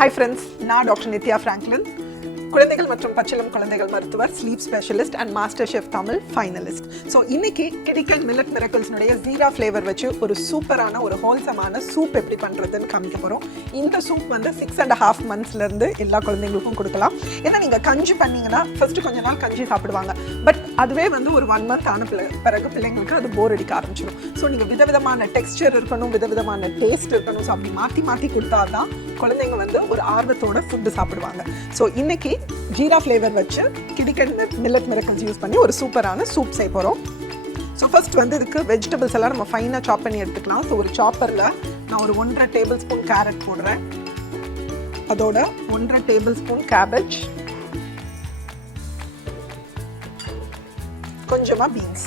Hi friends, நான் doctor Nithya Franklin, குழந்தைகள் மற்றும் பச்சிளம் குழந்தைகள் மருத்துவர், sleep specialist and master chef Tamil finalist. So இன்னைக்கு கிடிக்கல் மில்லட் மிரக்கிள்ஸ்னுடைய ஜீரா ஃப்ளேவர் வச்சு ஒரு சூப்பரான ஒரு ஹோல்சமான சூப் எப்படி பண்ணுறதுன்னு காமிக்க போகிறோம். இந்த சூப் வந்து 6.5 monthsலேருந்து எல்லா குழந்தைங்களுக்கும் கொடுக்கலாம். ஏன்னா நீங்கள் கஞ்சி பண்ணிங்கன்னா ஃபஸ்ட்டு கொஞ்ச நாள் கஞ்சி சாப்பிடுவாங்க, பட் அதுவே வந்து ஒரு 1 month ஆன பிறகு பிள்ளைங்களுக்கு அது போர் அடிக்க ஆரம்பிச்சிடும். ஸோ நீங்கள் விதவிதமான டெக்ஸ்டர் இருக்கணும், விதவிதமான டேஸ்ட் இருக்கணும். ஸோ அப்படி மாற்றி மாற்றி கொடுத்தா தான் குழந்தைங்க வந்து ஒரு ஆர்வத்தோட ஃபுட்டு சாப்பிடுவாங்க. ஸோ இன்னைக்கு ஜீரா ஃப்ளேவர் வச்சு கிடிக்கல் மில்லட் மிரக்கிள்ஸ் யூஸ் பண்ணி ஒரு சூப்பரான சூப் செய்ய போகிறோம். ஸோ ஃபர்ஸ்ட் வந்து இதுக்கு வெஜிடபிள்ஸ் எல்லாம் நம்ம ஃபைனாக சாப் பண்ணி எடுத்துக்கலாம். ஸோ ஒரு சாப்பரில் நான் ஒரு 1.5 tablespoon கேரட் போடுறேன், அதோட 1.5 tablespoon கேபேஜ், கொஞ்சமாக பீன்ஸ்,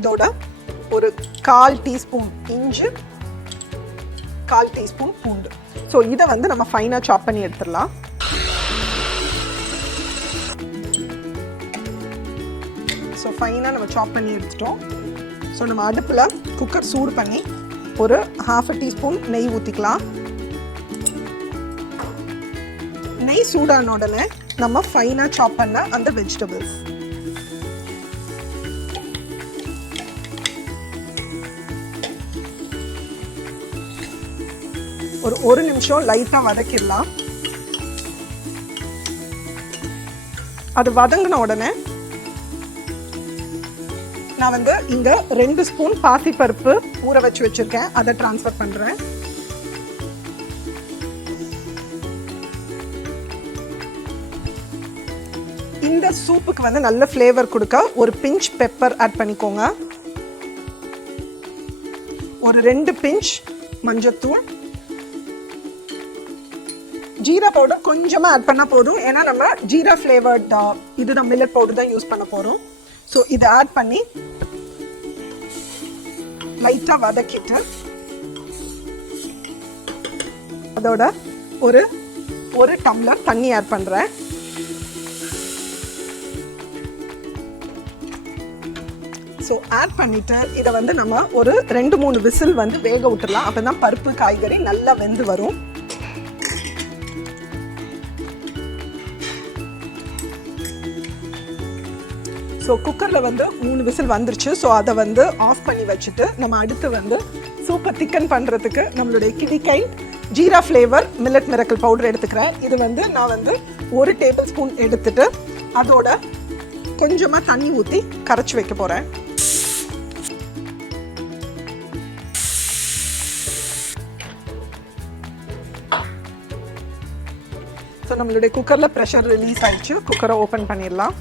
இதோட ஒரு 1/4 teaspoon இஞ்சி, 1/4 teaspoon பூண்டு. ஸோ இதை வந்து நம்ம ஃபைனாக சாப் பண்ணி எடுத்துடலாம். ஸோ ஃபைனாக நம்ம சாப் பண்ணி எடுத்துட்டோம். ஸோ நம்ம அடுப்பில் குக்கர் சூடு பண்ணி ஒரு 1/2 teaspoon நெய் ஊற்றிக்கலாம். நெய் சூடான உடனே நம்ம ஃபைனாக சாப் பண்ண அந்த வெஜிடபிள்ஸ், ஒரு நிமிஷம் லைட்டாக வதக்கிடலாம். அது வதங்கின உடனே நான் வந்து இங்க 2 ஸ்பூன் பாசிப்பருப்பு ஊற வச்சு வச்சிருக்கேன், அதை டிரான்ஸ்ஃபர் பண்றேன். இந்த சூப்புக்கு வந்து நல்ல ஃப்ளேவர் கொடுக்க ஒரு பிஞ்ச் பெப்பர் ஆட் பண்ணிக்கோங்க, ஒரு 2 பிஞ்ச் மஞ்சத்தூள், ஜீரா பவுடர் கொஞ்சமாக ஆட் பண்ணால் போதும். ஏன்னா நம்ம ஜீரா ஃப்ளேவர்ட் இதுதான் மில்லட் பவுடர் தான் யூஸ் பண்ண போகிறோம். ஸோ இதை ஆட் பண்ணி லைட்டாக வதக்கிட்டு அதோட ஒரு டம்ளர் தண்ணி ஆட் பண்ணுறேன். ஸோ ஆட் பண்ணிவிட்டு இதை வந்து நம்ம ஒரு 2-3 விசில் வந்து வேக விட்டுடலாம். அப்போ தான் பருப்பு காய்கறி நல்லா வெந்து வரும். ஸோ குக்கரில் வந்து 3 விசில் வந்துருச்சு. ஸோ அதை வந்து ஆஃப் பண்ணி வச்சுட்டு நம்ம அடுத்து வந்து சூப்பர் திக்கன் பண்ணுறதுக்கு நம்மளுடைய கிடிக்கல் ஜீரா ஃப்ளேவர் மில்லட் மிரக்கிள் பவுடர் எடுத்துக்கிறேன். இது வந்து நான் வந்து 1 tablespoon எடுத்துட்டு அதோட கொஞ்சமாக தண்ணி ஊற்றி கரைச்சி வைக்க போகிறேன். ஸோ நம்மளுடைய குக்கரில் ப்ரெஷர் ரிலீஸ் ஆயிடுச்சு. குக்கரை ஓப்பன் பண்ணிடலாம்.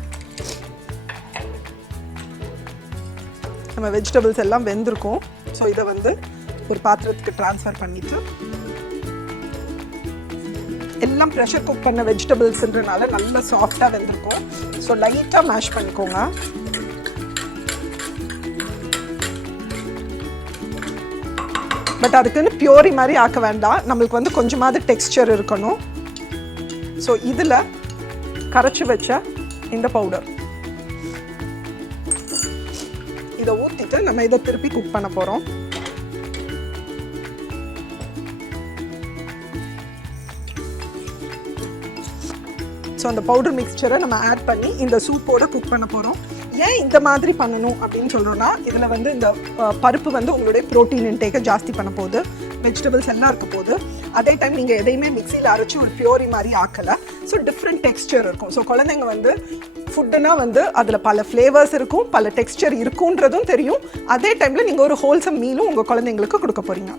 நம்ம வெஜிடபிள்ஸ் எல்லாம் வெந்திருக்கும். ஸோ இதை வந்து ஒரு பாத்திரத்துக்கு ட்ரான்ஸ்ஃபர் பண்ணிட்டு, எல்லாம் ப்ரெஷர் குக் பண்ண வெஜிடபிள்ஸ்ன்றனால நல்லா சாஃப்டாக வெந்திருக்கும். ஸோ லைட்டாக மேஷ் பண்ணிக்கோங்க. பட் அதுக்குன்னு பியூரி மாதிரி ஆக்க வேண்டாம், நம்மளுக்கு வந்து கொஞ்சமாவது டெக்ஸ்சர் இருக்கணும். ஸோ இதில் கரைச்சி வச்ச இந்த பவுடர் இதை ஊற்றிட்டு நம்ம இதை திருப்பி குக் பண்ண போகிறோம். ஸோ அந்த பவுடர் மிக்சரை நம்ம ஆட் பண்ணி இந்த சூப்போட குக் பண்ண போகிறோம். ஏன் இந்த மாதிரி பண்ணணும் அப்படின்னு சொல்கிறோன்னா, இதில் வந்து இந்த பருப்பு வந்து உங்களுடைய ப்ரோட்டீன் இன்டேக்கை ஜாஸ்தி பண்ண போகுது, வெஜிடபிள்ஸ் எல்லாம் இருக்க போகுது. அதே டைம் நீங்கள் எதையுமே மிக்சியில் அரைச்சி ஒரு பியூரி மாதிரி ஆக்கலை. ஸோ டிஃப்ரெண்ட் டெக்ஸ்சர் இருக்கும். ஸோ குழந்தைங்க வந்து ஃபுட்டுனா வந்து அதில் பல ஃப்ளேவர்ஸ் இருக்கும், பல டெக்ஸ்சர் இருக்குன்றதும் தெரியும். அதே டைமில் நீங்கள் ஒரு ஹோல்சம் மீலும் உங்கள் குழந்தைங்களுக்கு கொடுக்க போகிறீங்க.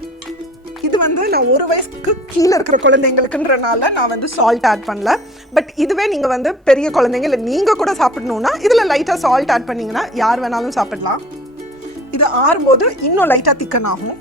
இது வந்து நான் 1 வயசுக்கு கீழே இருக்கிற குழந்தைங்களுக்குன்றனால நான் வந்து சால்ட் ஆட் பண்ணல. பட் இதுவே நீங்கள் வந்து பெரிய குழந்தைங்க இல்லை நீங்கள் கூட சாப்பிடணுன்னா இதில் லைட்டாக சால்ட் ஆட் பண்ணிங்கன்னா யார் வேணாலும் சாப்பிடலாம். இது ஆறும்போது இன்னும் லைட்டாக திக்கன் ஆகும்.